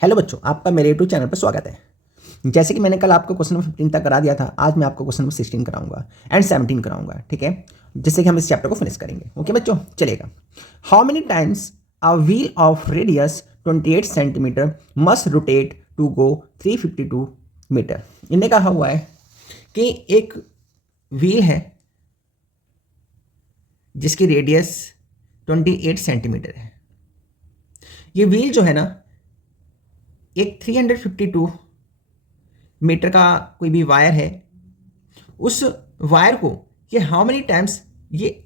Hello बच्चों, आपका मेरे यूट्यूब चैनल पर स्वागत है। जैसे कि मैंने कल आपको क्वेश्चन नंबर 15 तक करा दिया था, आज मैं आपको क्वेश्चन नंबर 16 कराऊंगा एंड 17 कराऊंगा। ठीक है, जिससे कि हम इस चैप्टर को फिनिश करेंगे। ओके बच्चों, चलेगा। How many times a wheel of radius 28 centimetre must rotate to go 352 metre. इन्हें कहा हुआ है कि एक व्हील है जिसकी रेडियस 28 सेंटीमीटर है। ये व्हील जो है ना, एक 352 मीटर का कोई भी वायर है, उस वायर को ये हाउ मेनी टाइम्स ये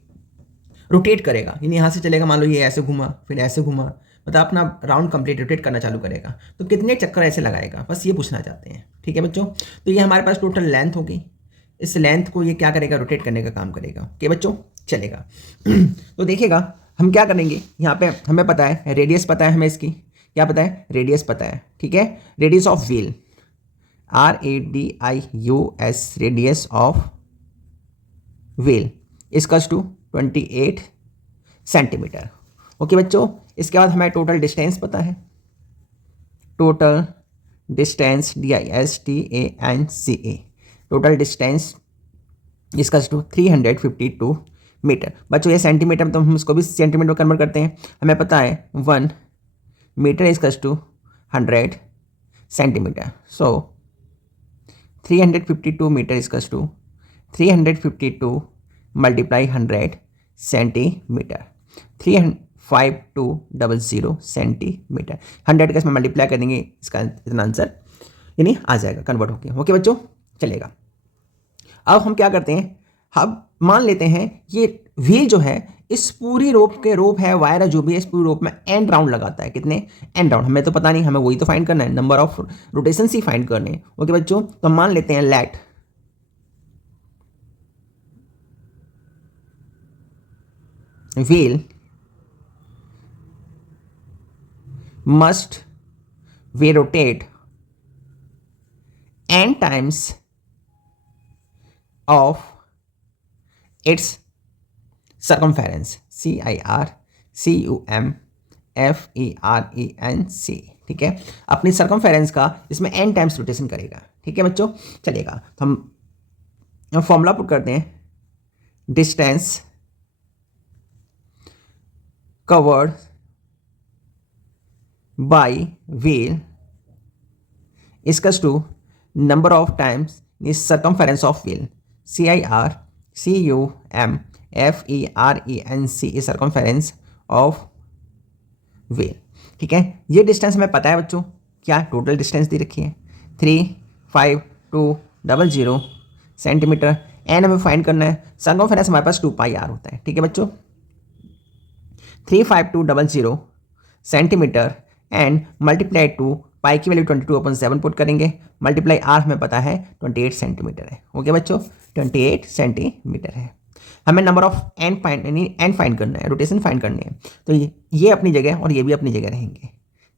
रोटेट करेगा। यानी यहाँ से चलेगा, मान लो ये ऐसे घुमा फिर ऐसे घुमा, मतलब अपना राउंड कंप्लीट रोटेट करना चालू करेगा, तो कितने चक्कर ऐसे लगाएगा, बस ये पूछना चाहते हैं। ठीक है बच्चों, तो ये हमारे पास टोटल लेंथ होगी। इस लेंथ को ये क्या करेगा, रोटेट करने का काम करेगा। ओके बच्चों, चलेगा। तो देखिएगा हम क्या करेंगे, यहाँ पे हमें पता है रेडियस, पता है हमें इसकी, क्या पता है, रेडियस पता है। ठीक है, radius of wheel RADIUS, radius of wheel इसकस टू 28 सेंटीमीटर। ओके बच्चों, इसके बाद हमें टोटल डिस्टेंस पता है। Total distance DISTANCE, total distance इसकस टू 352 मीटर। बच्चों ये सेंटीमीटर, तो हम इसको भी सेंटीमीटर में कन्वर्ट करते हैं। हमें पता है 1 मीटर इसकस टू 100 सेंटीमीटर। सो 352 मीटर इसकस टू 352 मल्टीप्लाई 100 सेंटीमीटर, 35200 सेंटीमीटर। 100 का इसमें मल्टीप्लाई करेंगे, इसका इतना आंसर यानी आ जाएगा कन्वर्ट होकर। ओके बच्चों, चलेगा। अब हम क्या करते हैं, हम मान लेते हैं ये व्हील जो है, इस पूरी रोप है, वायर है जो भी है, इस पूरी रोप में एंड राउंड लगाता है। कितने एंड राउंड, हमें तो पता नहीं, हमें वही तो फाइंड करना है, नंबर ऑफ रोटेशन ही फाइंड करने हैं। ओके बच्चों, तो मान लेते हैं let wheel must way rotate n times of its circumference, CIRCUMFERENC। ठीक है, अपनी सर्कमफेरेंस का इसमें n टाइम्स रोटेशन करेगा। ठीक है बच्चों, चलेगा। तो हम फॉर्मूला पुट करते हैं, डिस्टेंस कवर्ड बाय व्हील इसकस to number of times is circumference of wheel, CIRCUMFERENC is circumference of wheel. ठीक है, ये डिस्टेंस हमें पता है बच्चों, क्या टोटल डिस्टेंस दी रखी है 35200 सेंटीमीटर। एन हमें फाइंड करना है, सर्कमफेरेंस हमारे पास 2πr होता है। ठीक है बच्चों, 35200 सेंटीमीटर एंड मल्टीप्लाई टू पाई की वैल्यू 22/7 पुट करेंगे, मल्टीप्लाई आर हमें पता है 28 सेंटीमीटर है। ओके बच्चों, 28 सेंटीमीटर है। हमें नंबर ऑफ एन फाइंड करना है, रोटेशन फाइंड करनी है। तो ये अपनी जगह और ये भी अपनी जगह रहेंगे,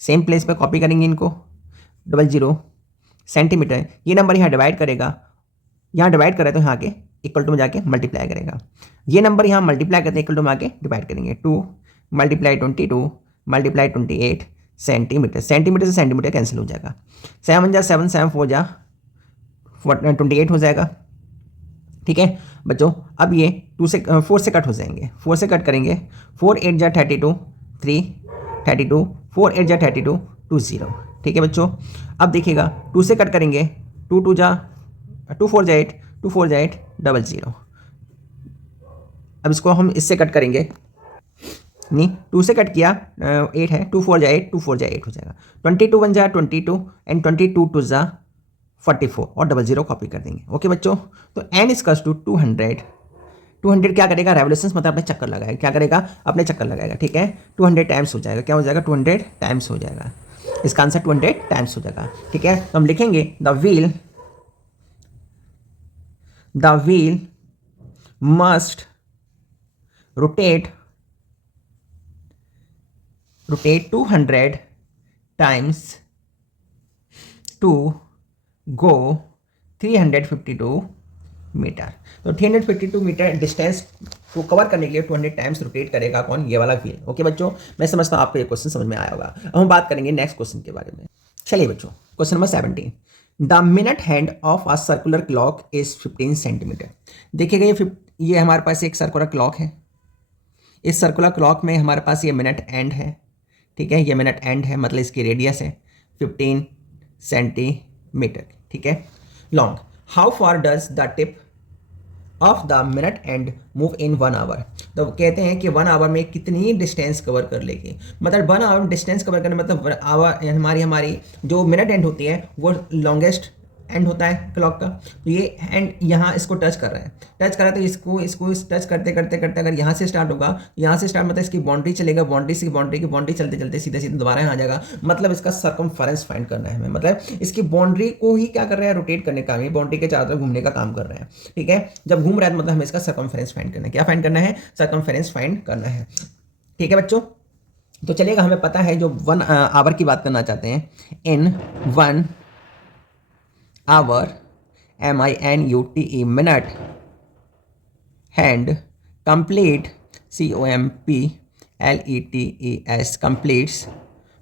सेम प्लेस पे कॉपी करेंगे इनको। 00 सेंटीमीटर, ये नंबर यहाँ डिवाइड करेगा, यहाँ डिवाइड करे तो यहाँ के इक्वल टू में जाके मल्टीप्लाई करेगा। ये नंबर यहाँ मल्टीप्लाई करते हैं, इक्वल टू में आके डिवाइड करेंगे। 2 मल्टीप्लाई 22 मल्टीप्लाई 28 सेंटीमीटर। सेंटीमीटर से सेंटीमीटर कैंसिल हो जाएगा, 7 जा 7, 7 4 जा 28 हो जाएगा। ठीक है बच्चों, अब ये 4 से कट हो जाएंगे, 4 से कट करेंगे, 4 8 जा 32, 3 32, 4 8 जा 32, 20। ठीक है बच्चों, अब देखिएगा 2 से कट करेंगे, 2 2 जा 2 4 जा 8, 2 4 जा 8 00। अब इसको हम इससे कट करेंगे, नहीं 2 से कट किया 8 है, 2 4 जा 8, 2 4 जा 8 हो जाएगा। 22 1 जा 22 एंड 22 2 जा 44 और 00 कॉपी कर देंगे। ओके बच्चों, तो n इजकल्स टू 200 क्या करेगा, रेवोल्यूशंस मतलब अपने चक्कर लगाएगा, क्या करेगा, अपने चक्कर लगाएगा। ठीक है, 200 टाइम्स हो जाएगा, क्या हो जाएगा, 200 टाइम्स हो जाएगा। इसका आंसर 200 टाइम्स हो जाएगा। ठीक है, तो हम लिखेंगे the wheel must rotate 200 times to go 352 metre. तो 352 मीटर डिस्टेंस को कवर करने के लिए 200 टाइम्स रोटेट करेगा कौन, ये वाला व्हील। ओके बच्चों, मैं समझता हूँ आपको ये क्वेश्चन समझ में आया होगा। अब हम बात करेंगे नेक्स्ट क्वेश्चन के बारे में। चलिए बच्चों, question number 17, the minute hand of a circular clock is 15 centimetre. देखिएगा ये हमारे पास एक सर्कुलर क्लॉक है। इस सर्कुलर क्लॉक में हमारे पास ये मिनट एंड है, ठीक है, ये मिनट एंड है, मतलब इसकी रेडियस है 15 सेंटीमीटर, ठीक है, long. How far does the tip of the minute hand move in 1 hour. तो कहते हैं कि 1 आवर में कितनी डिस्टेंस कवर कर लेगी, मतलब 1 आवर में डिस्टेंस कवर करने मतलब आवर हमारी जो मिनट एंड होती है वो लॉन्गेस्ट एंड होता है क्लॉक का। तो ये एंड यहाँ इसको टच कर रहा है, टच कर रहा है, तो इसको टच करते करते करते अगर यहाँ से स्टार्ट होगा, यहाँ से स्टार्ट मतलब इसकी बाउंड्री चलेगा, बाउंड्री से बाउंड्री की बाउंड्री चलते चलते सीधे सीधे दोबारा यहाँ आ जाएगा। मतलब इसका सर्कमफेरेंस फाइंड करना है हमें, मतलब इसकी बाउंड्री को ही क्या कर रहा है, रोटेट करने का, बाउंड्री के चारों तरफ घूमने का काम कर रहे हैं, ठीक है। जब घूम रहा है मतलब हमें इसका सर्कमफेरेंस फाइंड करना है। क्या फाइंड करना है? सर्कमफेरेंस फाइंड करना है, ठीक है बच्चों। तो चलिएगा, हमें पता है जो 1 आवर की बात करना चाहते हैं, in 1 hour MINUTE minute hand complete COMPLETES completes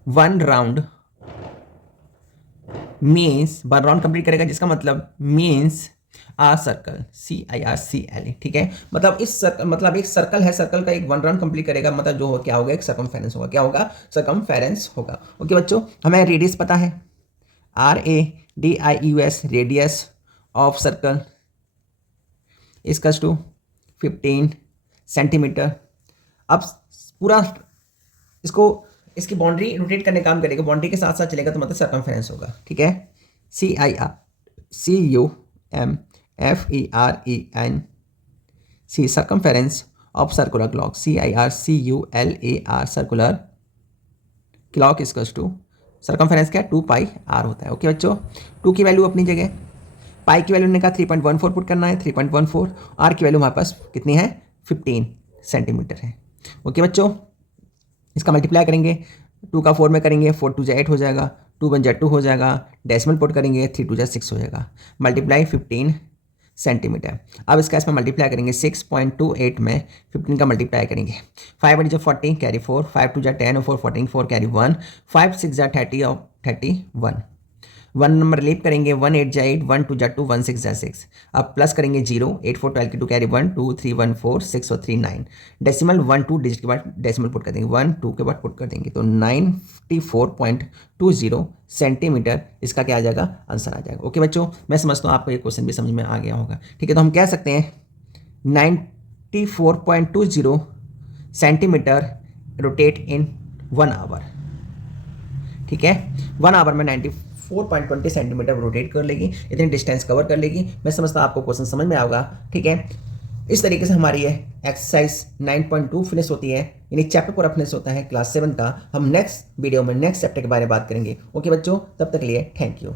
1 round, means 1 round complete करेगा, जिसका मतलब मीन्स आ सर्कल CIRCLE, ठीक है। मतलब इस सर्कल, मतलब एक सर्कल है, सर्कल का एक 1 राउंड कंप्लीट करेगा, मतलब जो हो क्या होगा, एक सर्कमफेरेंस होगा। क्या होगा? सर्कमफेरेंस होगा। ओके बच्चों, हमें रेडियस पता है, RADIUS, रेडियस ऑफ सर्कल इसकस टू 15 सेंटीमीटर। अब पूरा इसको इसकी बाउंड्री रोटेट करने का काम करेगा, बाउंड्री के साथ साथ चलेगा, तो मतलब सर्कमफेरेंस होगा, ठीक है। CIRCUMFERENC circumference of circular clock, CIRCULAR circular clock इसकस टू सर्कमफेरेंस क्या? 2πr होता है। ओके बच्चों, 2 की वैल्यू अपनी जगह, पाई की वैल्यू ने कहा 3.14 पुट करना है, 3.14, आर की वैल्यू हमारे पास कितनी है? 15 सेंटीमीटर है। ओके बच्चों, इसका मल्टीप्लाई करेंगे, 2 का 4 में करेंगे, 4 2 8 हो जाएगा, 2 1 2 हो जाएगा, डेसिमल पुट करेंगे, 3 2 6 हो जाएगा, मल्टीप्लाई 15 सेंटीमीटर। अब इसका इसमें मल्टीप्लाई करेंगे, 6.28 में 15 का मल्टीप्लाई करेंगे, 5 8 40 कैरी 4, 5 2 10 और 4 14 4 कैरी 1, 5 6 30 और 31, 1 नंबर लीप करेंगे, 1 8 8, 1 2 2, 1 6 6। अब प्लस करेंगे 0, 8 4 12 की 2 कैरी 1 2 3 1 4 6 और 3 9, डेसिमल 1 2 डिजिट के बाद डेसिमल पुट कर देंगे, 1 2 के बाद पुट कर देंगे, तो 94.20 सेंटीमीटर इसका क्या आ जाएगा? आंसर आ जाएगा। ओके बच्चों, मैं समझता हूँ आपको ये क्वेश्चन भी समझ में आ गया होगा, ठीक है। तो हम कह सकते हैं 94.20 सेंटीमीटर रोटेट इन 1 आवर, ठीक है। 1 आवर में 94.20 सेंटीमीटर रोटेट कर लेगी, इतनी डिस्टेंस कवर कर लेगी। मैं समझता हूँ आपको क्वेश्चन समझ में आएगा, ठीक है। इस तरीके से हमारी ये एक्सरसाइज 9.2 फिनिश होती है, यानी चैप्टर पूरा फिनिश होता है क्लास 7 का। हम नेक्स्ट वीडियो में नेक्स्ट चैप्टर के बारे में बात करेंगे। ओके बच्चों, तब तक के लिए थैंक यू।